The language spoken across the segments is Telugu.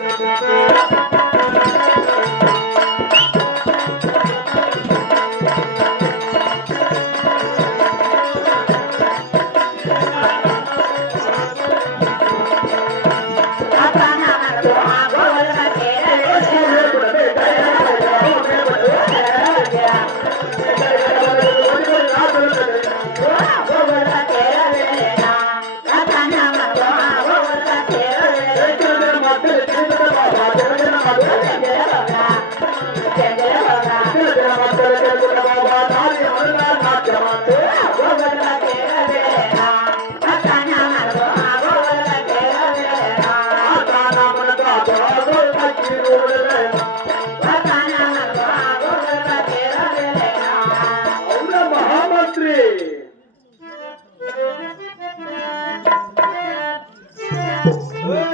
Música మహామంత్రి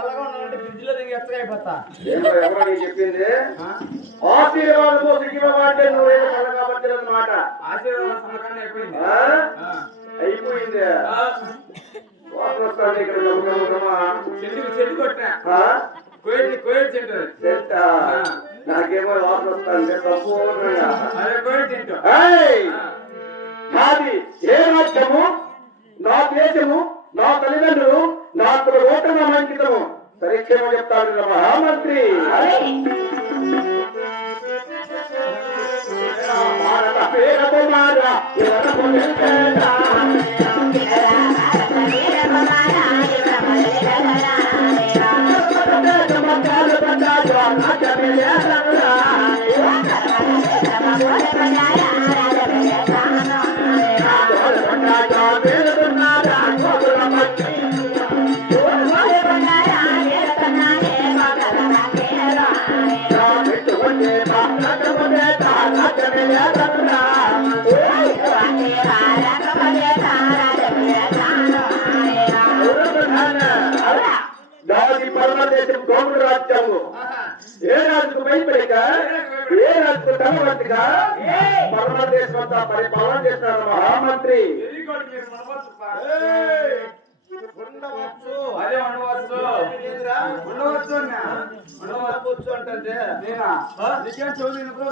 చల్లగా ఉండాలంటే ఫ్రిడ్జ్లో అయిపోతా. చెప్పింది? నువ్వేదో ఆశీర్వాదం అయిపోయింది. వాసన ఇక్కడ. చెల్లి చెల్లి. నాకేమో వాసన వస్తాను సంపూర్ణంగా అదే కోయిట్ తింటా ఏయ్! నాది ఏ రాజ్యము? నా దేశము నా తల్లిదండ్రులు నాకు ఓటమి అంకితము చేస్తాడు మహామంత్రి భారత పేర కుమార, రాజ్యమే రాజ్యమే లేదన్నా. పరమదేశం ఏ రాజుకు ఏ రాజుకు అంతా పరిపాలన చేస్తున్నారు మహామంత్రి. ఉండవచ్చు. అదే ఉండవచ్చు. ఉండవచ్చు. ఉండవచ్చు అంటే నేనా? నీకేం చదువు!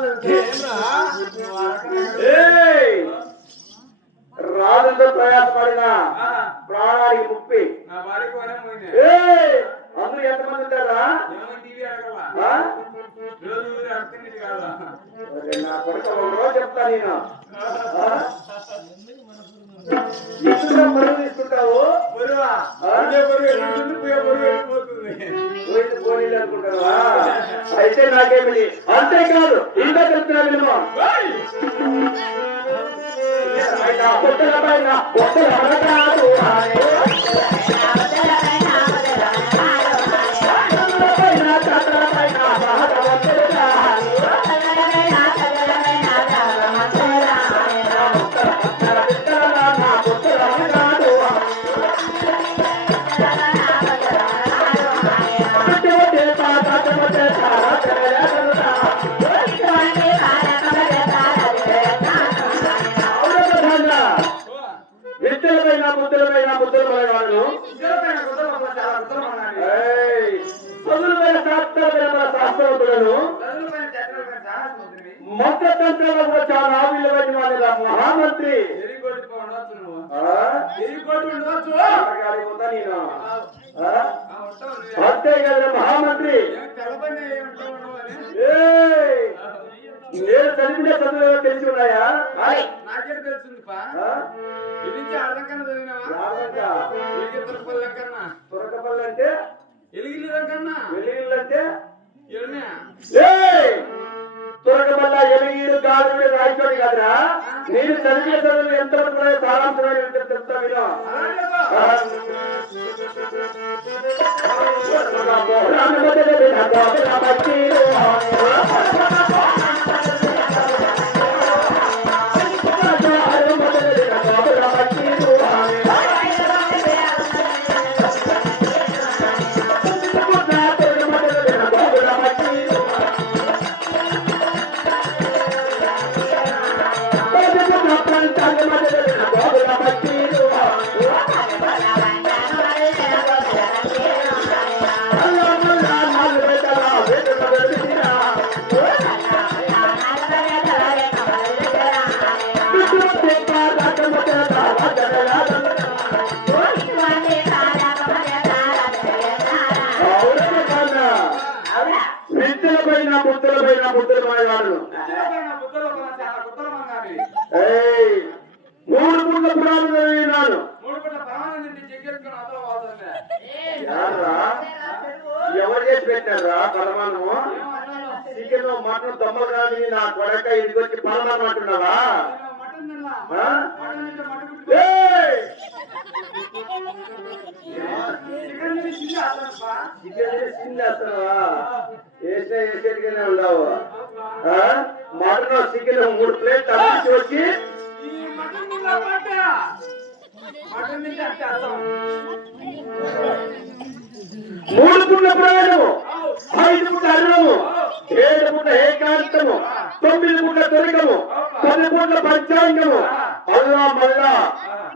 రాజుతో ప్రయాసపడిన ప్రాణానికి ముప్పి! అందరూ ఎంతమంది ఉంటారా? నా కొడుకు ఒక రోజు చెప్తా నేను. అయితే నాకేమిటి అంతేకాదు ఇంకా చెప్తున్నా విను. ఓయ్! పైన పొట్టల పైన విద్యలపైన బుద్ధులపైన బుద్ధులపైన వాళ్ళు చాలా చదువులపైన మన శాస్త్రవంతులను విలువైన వాళ్ళ మహామంత్రి వెరీ గుడ్ కోటి నాకే తెలిసింది పా ఆ? ఇది నుంచి అర్థం చదివినావా రావంట. ఎలిగిద్దరు పల్లె కన్నా తొరకపల్లి అంటే ఎలిగిల్ల కన్నా వెలిగిళ్ళు అంటే! తొరకపల్ల ఎలిగిరు గాజుడు రాయచోటి కాదురా నేను చదివిన చదువులు ఎంత సారాంశమైన చెప్తా పురాణాలు చదివినాను మూడు పూట పరమానంద ఇంటి చెక్కేసుకుని అవతల పోతుండే. ఎవరు చేసి పెట్టారా పరమాణము చికెన్ మటన్ దమ్మలు కానీ నా కొరక ఇదికి వచ్చి పరమాణం చికెన్ చిన్న ఆడతానప్పా. చికెన్ చేసి తినేస్తావా వేసే వేసేట్టుగానే ఉండవు? మటన్ చికెన్ మూడు ప్లేట్ తప్పించి వచ్చి. మూడు పుట్ల ప్రయాణము. ఐదు పుట్ల అన్నము ఏడు పుట్ల ఏకాంతము తొమ్మిది పుట్ల తొలికము పది పుట్ల పంచాంగము. అల్లా మల్లా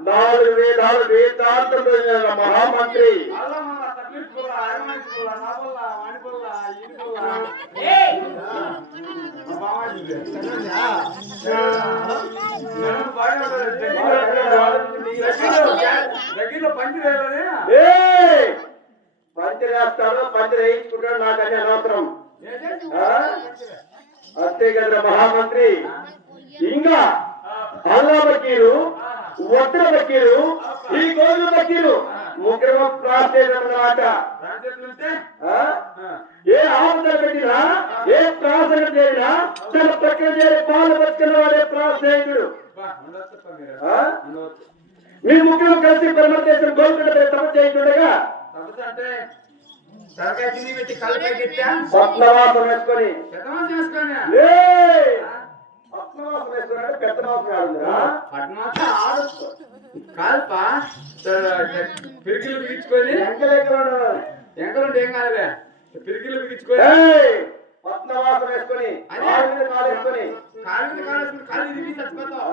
నాలుగు వేదాలు వేదాంతం చదివిన మహామంత్రి అల్లా మళ్ళా తక్లీఫ్ పుల్ల, అరమాయి పుల్ల, నా పుల్ల, వాని పుల్ల, ఈని పుల్ల. మా బామ్మ చూడు. నేను బాగానే ఉంటాను. దగ్గరలో- దగ్గరలో పంచి లేదని ఏయ్! పంచ వేస్తాడు పంచ వేయించుకుంటాడు నాకని అనవసరం? అంతే కదా మహామంత్రి ఇంకా అల్లా వకీలు ఒట్టల వకీలు ఈ గోధుమ వకీలు ప్రార్థన రాజేట్లుంటే ఏ ఆవుదల పెట్టినా ఏ ప్రార్థన చేసినా తన ప్రక్కన చేరి పాలు పట్టుకున్న వాడే? ఉండొచ్చు. మీ ముగ్గురు కలిసి పరమదేశం గోల్కొండ తమ చేయించుండగా కాకపోతే అంటే తలకాయ తిని పెట్టి కళ్ళు పైకెట్టా పద్మవాసం వేసుకొని కాదుపా. పిరికిలు బిగించుకొని. ఎంకలుంటే ఏం కాదులే పిరికిలు బిగించుకొని! పద్మవాసం వేసుకొని ఆరు మీద కాలు వేసుకొని కాలు మీద కాలు వేసుకుని కాలు ఇరిగి చచ్చిపోతావు.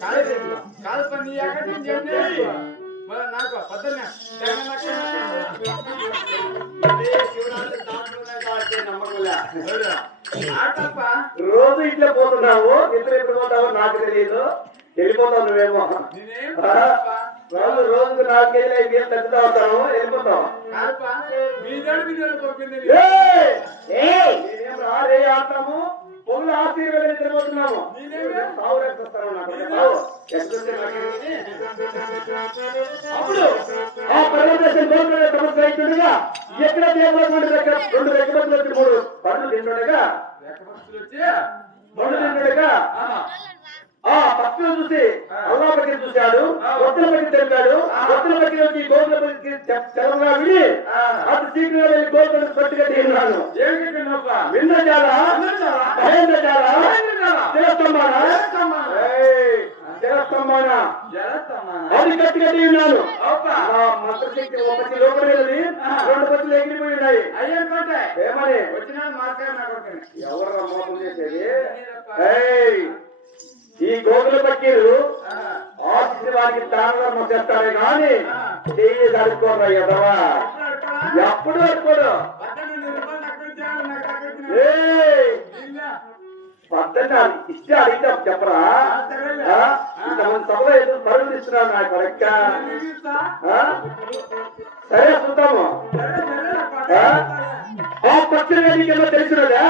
కాలు. కాలు పని నాకు పొద్దున్నే. ఎవరు? ఆటప్ప రోజు ఇట్లా పోతున్నావు ఇద్దరు ఎప్పుడు పోతావో నాకు తెలియదు వెళ్ళిపోతావు నువ్వేమో. రోజు రోజుకు నాలుగు కేజీలు ఐదు కేజీలు తగ్గుతా ఉంటావు వెళ్ళిపోతావు. ఆడతాము. పొగులు ఆశీర్వాదం నిద్రపోతున్నాము? సావు నాకు? అప్పుడు ఆ ఎక్కడ దేవుడు రెండు రెక్క రెండు రెక్కబతులు వచ్చి మూడు పండ్లు తింటుండగా? పక్షులు పండ్లు తింటుండగా? ఆ, భక్తులు చూసి అల్లా బట్టి చూశాడు ఒత్తుల బట్టి తెలిపాడు ఒత్తుల బట్టి వచ్చి బట్టి తెలంగా విని అటు శీఘ్రంగా వెళ్ళి గోకుల పట్టుగా చెప్పినప్పా? విన్న చాలా మహేంద్ర చాలా. జలస్తమాన. అది అబ్బా. ఆ మంత్రశక్తి ఒకటి లోపలి రెండు బతులు ఎగిరిపోయి ఉన్నాయి అయ్యో కోటే. ఏమని? వచ్చినాడు మార్కాయ నా కొడుకుని. ఎవరు మోసం చేసేది! ఈ ఆ, ఆశించిన వారికి తాను చేస్తారే కానీ చెయ్యి ఎదవా? ఎప్పుడు? ఎప్పుడు అనుకోడు అర్థం ఇస్తే అడిగితే చెప్పరా? ఇంతమంది సభలో ఏదో పరుగులు ఇస్తున్నాను నాకు అడక్క? సరే చూద్దాము. పచ్చని తెలిసినదా?